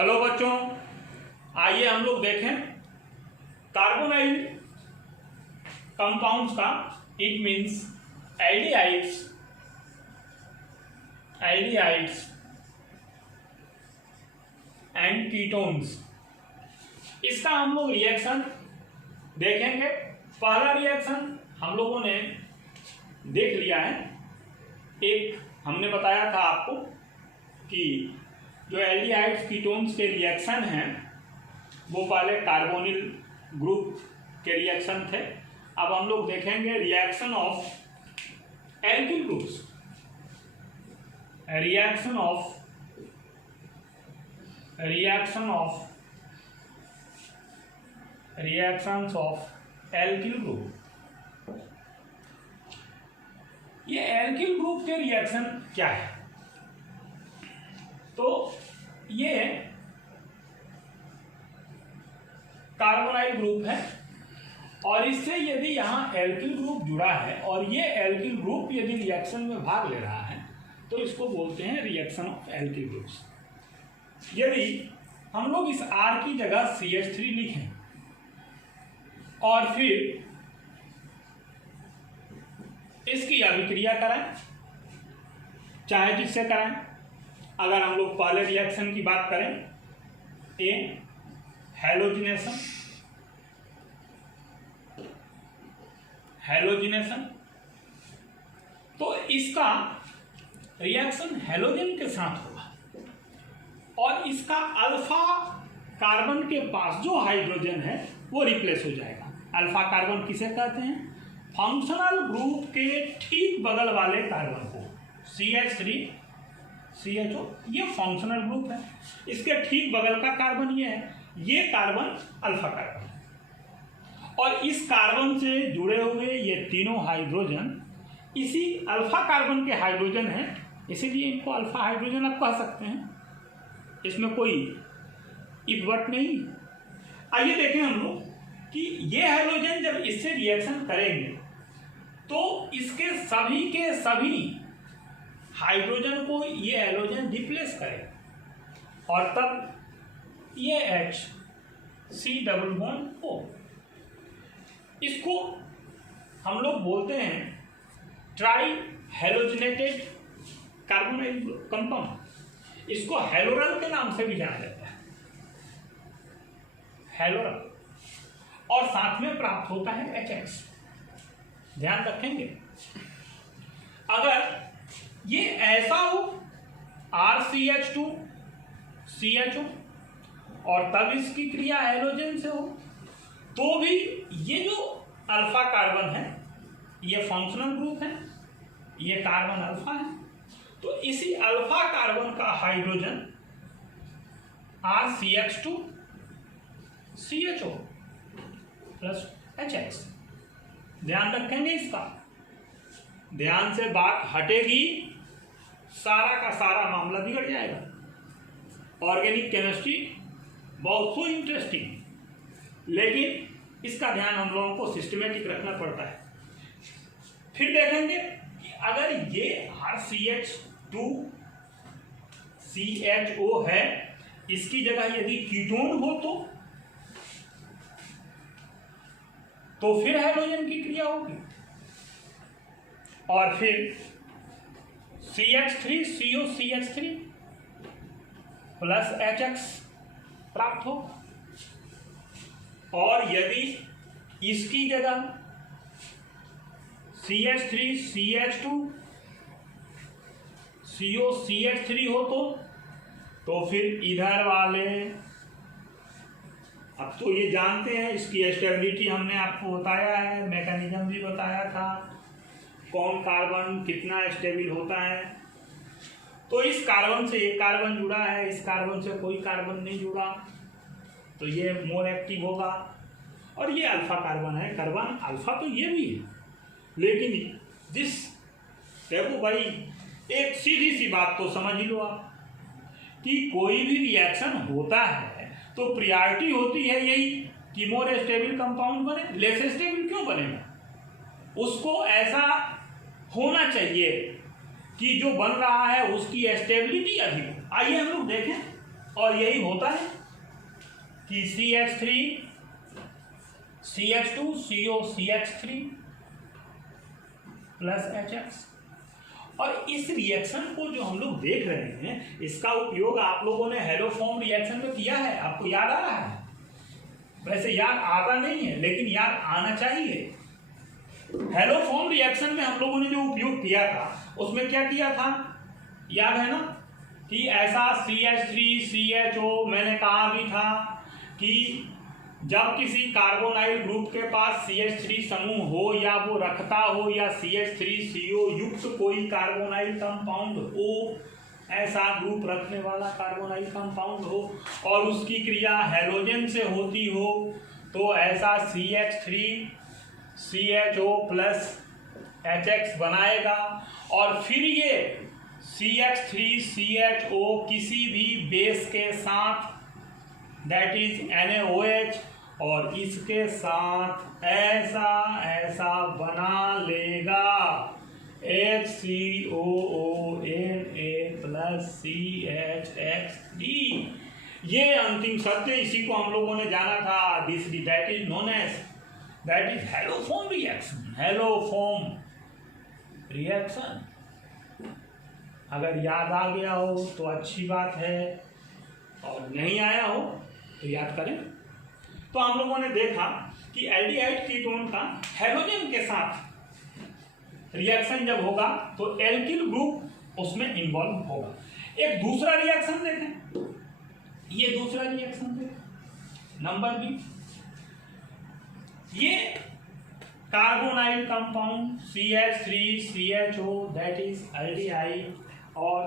Hello बच्चों, आइए हम लोग देखें कार्बोनाइल कंपाउंड्स का। It means aldehydes and ketones. इसका हम लोग रिएक्शन देखेंगे। पहला रिएक्शन हम लोगों ने देख लिया है। एक हमने बताया था आपको कि जो एल्डिहाइड्स कीटोन्स के रिएक्शन हैं वो पहले कार्बोनिल ग्रुप के रिएक्शन थे। अब हम लोग देखेंगे reaction of alkyl groups, reactions of alkyl group. ये एल्किल ग्रुप के रिएक्शन क्या है? तो ये कार्बोनाइल ग्रुप है और इससे यदि यहाँ एल्किल ग्रुप जुड़ा है और ये एल्किल ग्रुप यदि रिएक्शन में भाग ले रहा है तो इसको बोलते हैं रिएक्शन ऑफ एल्किल ग्रुप्स। यदि हम लोग इस R की जगह CH3 लिखें और फिर इसकी अभिक्रिया कराएं, चाहे जिससे कराएं। अगर हम लोग पहले रिएक्शन की बात करें, ए हैलोजिनेशन, तो इसका रिएक्शन हैलोजन के साथ होगा और इसका अल्फा कार्बन के पास जो हाइड्रोजन है वो रिप्लेस हो जाएगा। अल्फा कार्बन किसे कहते हैं? फंक्शनल ग्रुप के ठीक बगल वाले कार्बन को। CH3 CHO ये फंक्शनल ग्रुप है, इसके ठीक बगल का कार्बन ये है, ये कार्बन अल्फा कार्बन है और इस कार्बन से जुड़े हुए ये तीनों हाइड्रोजन इसी अल्फा कार्बन के हाइड्रोजन हैं, इसीलिए इनको अल्फा हाइड्रोजन आप कह सकते हैं। इसमें कोई इफ बट नहीं। आइए देखें हम लोग कि ये हाइड्रोजन जब इससे रिएक्शन करेंगे तो इसके सभी के सभी हाइड्रोजन को ये हाइड्रोजन रिप्लेस करेगा और तब ये H C double bond O, इसको हम लोग बोलते हैं ट्राई हैलोजिनेटेड कार्बोनाइल कंपाउंड। इसको हैलोरल के नाम से भी जाना जाता है, हैलोरल, और साथ में प्राप्त होता है HX। ध्यान रखेंगे, अगर ये ऐसा हो RCH2 CHO और तब इसकी क्रिया हैलोजन से हो तो भी ये जो अल्फा कार्बन है ये फंक्शनल ग्रुप है, ये कार्बन अल्फा है, तो इसी अल्फा कार्बन का hydrogen RCH2 CHO plus HX। ध्यान रखेंगे, इसका ध्यान से बात हटेगी सारा का सारा मामला बिगड़ जाएगा। ऑर्गेनिक केमिस्ट्री बहुत सो इंटरेस्टिंग, लेकिन इसका ध्यान हम लोगों को सिस्टमेटिक रखना पड़ता है। फिर देखेंगे कि अगर ये RCH2 CHO है, इसकी जगह यदि कीटोन हो तो फिर हाइड्रोजन की क्रिया होगी और फिर CH3 CO CH3 plus HX प्राप्त हो, और यदि इसकी जगह CH3 CH2 CO CH3 हो तो फिर इधर वाले, अब तो ये जानते हैं इसकी स्टेबिलिटी हमने आपको बताया है, मैकेनिज्म भी बताया था, कौन कार्बन कितना स्टेबल होता है। तो इस कार्बन से एक कार्बन जुड़ा है, इस कार्बन से कोई कार्बन नहीं जुड़ा, तो ये मोर एक्टिव होगा। और ये अल्फा कार्बन है, कार्बन अल्फा तो ये भी है, लेकिन देखो भाई, एक सीधी सी बात तो समझ ही लो आप कि कोई भी रिएक्शन होता है तो प्रायोरिटी होती है यही कि मोर स्टेबल कंपाउंड बने। लेस स्टेबल क्यों बनेगा? उसको ऐसा होना चाहिए कि जो बन रहा है उसकी स्टेबिलिटी अधिक हो। आइए हम लोग देखें और यही होता है कि CH3 CH2 CO CH3 plus HX। और इस रिएक्शन को जो हम लोग देख रहे हैं, इसका उपयोग आप लोगों ने हेलोफॉर्म रिएक्शन में किया है, आपको याद आ रहा है? वैसे याद आता नहीं है, लेकिन याद आना चाहिए। हेलोफॉर्म रिएक्शन में हम लोगों ने जो उपयोग किया था, उसमें क्या किया था, याद है ना? कि ऐसा CH3 CHO, मैंने कहा भी था कि जब किसी कार्बोनाइल ग्रुप के पास CH3 समूह हो, या वो रखता हो, या CH3CO युक्त कोई कार्बोनाइल कंपाउंड हो, ऐसा ग्रुप रखने वाला कार्बोनाइल कंपाउंड हो, और उसकी क्रिया हैलोजन से होती हो, तो ऐसा CH3 CHO प्लस HX बनाएगा। और फिर ये CH3 CHO किसी भी बेस के साथ, दैट इज NaOH, और इसके साथ ऐसा ऐसा बना लेगा HCOONA प्लस CHX3। ये अंतिम सत्य, इसी को हम लोगों ने जाना था, that is known as, that is haloform reaction. Haloform reaction अगर याद आ गया हो तो अच्छी बात है, और नहीं आया हो तो याद करें। तो हम लोगों ने देखा कि एल्डिहाइड कीटोन का हैलोजन के साथ रिएक्शन जब होगा तो एल्किल ग्रुप उसमें इन्वॉल्व होगा। एक दूसरा रिएक्शन देखें, ये दूसरा रिएक्शन देखें, नंबर बी। ये carbonyl compound CH3 CHO that is aldehyde, और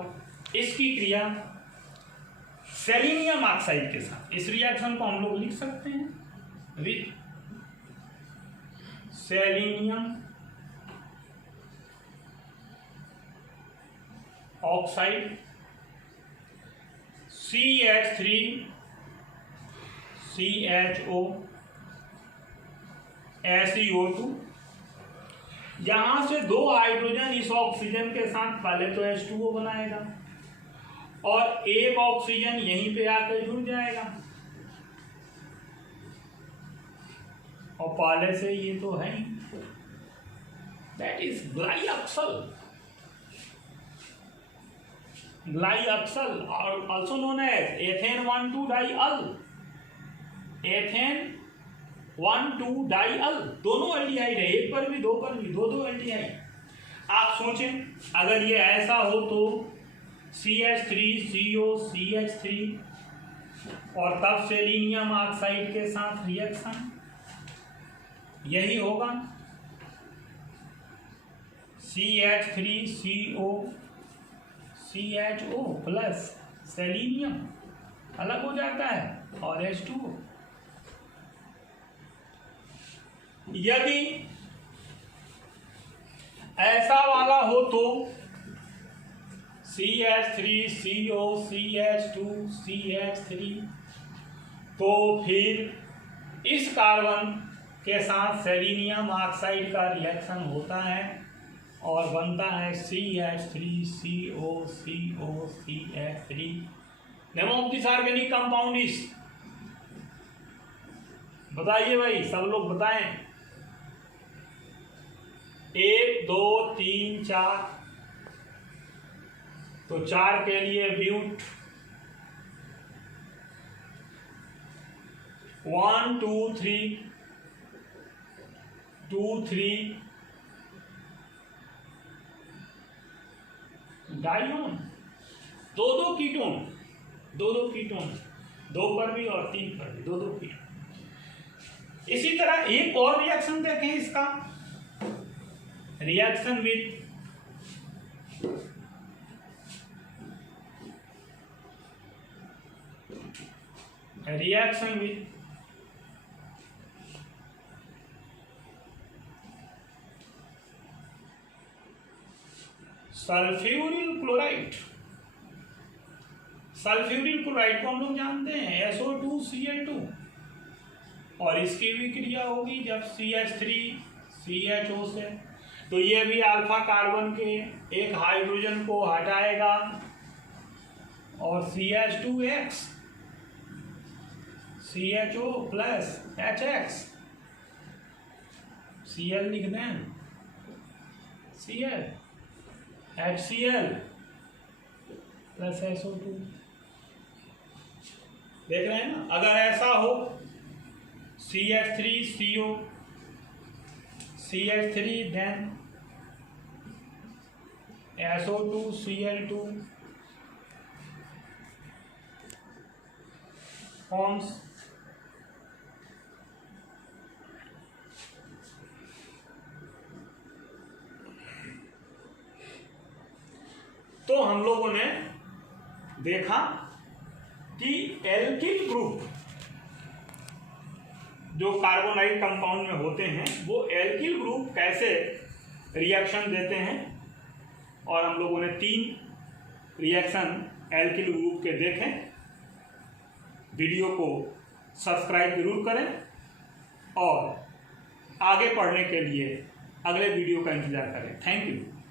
इसकी क्रिया सेलेनियम ऑक्साइड के साथ, इस रिएक्शन को हम लोग लिख सकते हैं with selenium oxide CH3 CHO SiO2। यहां से दो हाइड्रोजन इस ऑक्सीजन के साथ पहले तो H2O बनाएगा, और एक ऑक्सीजन यहीं पे आकर जुड़ जाएगा, और पहले से ये तो है ही, दैट इज ग्लाइअक्सल, और also known as ethane one two diol. Ethane one two diol, दोनों एल्डिहाइड है, एक पर भी दो पर भी, दो एल्डिहाइड। आप सोचें अगर ये ऐसा हो तो CH3CO CH3, और तब सेलेनियम ऑक्साइड के साथ रिएक्शन यही होगा, CH3CO CHO प्लस सेलेनियम अलग हो जाता है, और H2O। यदि ऐसा वाला हो तो CH3CO CH2 CH3, तो फिर इस कार्बन के साथ सेलेनियम ऑक्साइड का रिएक्शन होता है और बनता है CH3CO CH3। Name of this organic compound is, बताइए भाई, सब लोग बताएं। 1 2 3 4, तो 4 के लिए ब्यूट, 1 2 3 2 3 डाइऑन, दो कीटोन, दो कीटोन, 2 पर भी और 3 पर भी, दो कीटोन। इसी तरह एक और रिएक्शन देखें, इसका reaction with sulphuryl chloride. Sulphuryl chloride को हम लोग जानते हैं SO2Cl2, और इसकी भी क्रिया होगी जब CH3CHO से, तो ये भी अल्फा कार्बन के एक हाइड्रोजन को हटाएगा, और CH2X CHO plus HX, Cl लिख दें, Cl, HCl प्लस SO2। देख रहे हैं ना, अगर ऐसा हो CH3CO, CH3 then SO2Cl2 forms तो हम लोगों ने देखा कि एल्किल ग्रुप जो कार्बोनाइल कंपाउंड में होते हैं वो एल्किल ग्रुप कैसे रिएक्शन देते हैं, और हम लोगों ने 3 रिएक्शन एल्किल ग्रुप के देखे। वीडियो को सब्सक्राइब जरूर करें और आगे पढ़ने के लिए अगले वीडियो का इंतजार करें। Thank you.